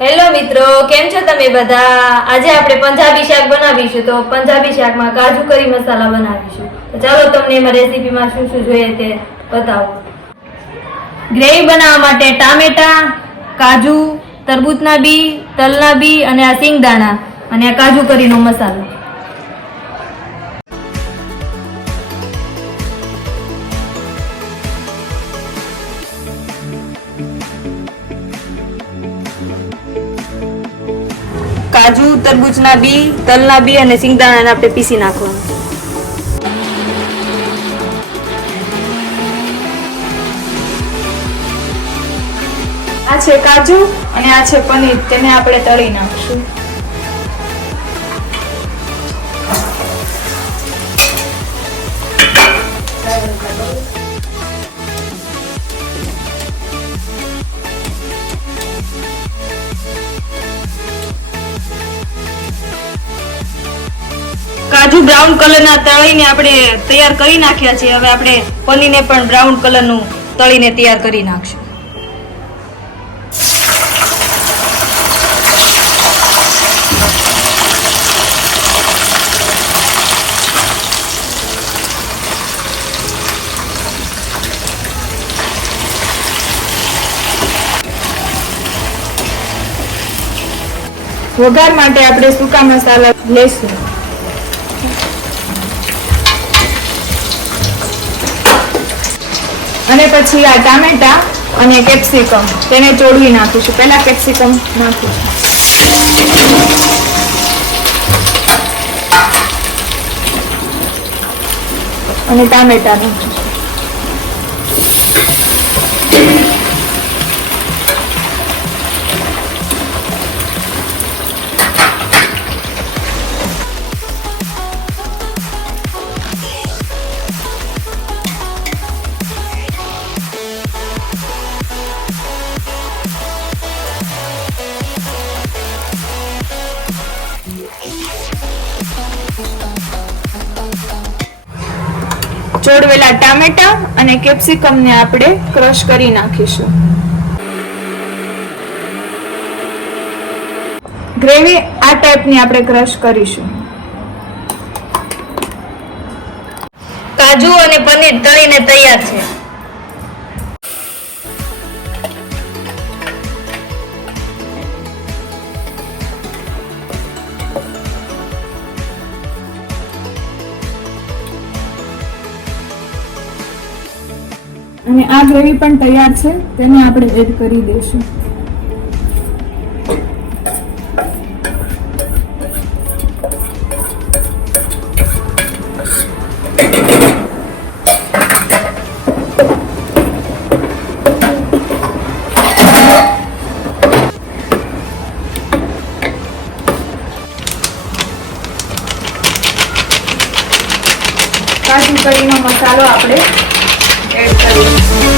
Hello મિત્રો, કેમ છો તમે બધા? આજે આપણે પંજાબી શાક બનાવીશું. તો પંજાબી શાકમાં કાજુ કરી મસાલા બનાવીશું. તો ચાલો તમને એમાં રેસીપીમાં શું શું જોઈએ તે બતાવો. ગ્રેવી બનાવવા માટે ટામેટા, કાજુ, તરબૂચના બી, તલના બી અને આ સિંગદાણા અને આ કાજુ કરીનો મસાલો. કાજુ, તરબૂચના બી, તલના બી અને સિંગદાણાને આપણે પીસી નાખવાનું. આ છે કાજુ અને આ છે પનીર, તેને આપણે તળી નાખશું. કાજુ બ્રાઉન કલરના તળીને આપણે તૈયાર કરી નાખ્યા છે. હવે આપણે પનીરને પણ બ્રાઉન કલરનું તળીને તૈયાર કરી નાખશું. વઘાર માટે આપણે સૂકા મસાલા લેશું. અને પછી આ ટામેટા અને કેપ્સિકમ તેને ચોળવી નાખીશું. પહેલા કેપ્સિકમ નાખીશું અને ટામેટા નાખીશું. ચોળવેલા ટામેટા અને કેપ્સિકમને આપણે ક્રશ કરી નાખીશું. ગ્રેવી આ ટાઈપની આપણે ક્રશ કરીશું. કાજુ અને પનીર તળીને તૈયાર છે. અને આ ગ્રેવી પણ તૈયાર છે, તેને આપણે એડ કરી દઈશું. કાજુ કરીનો મસાલો આપણે એડ કરીશું.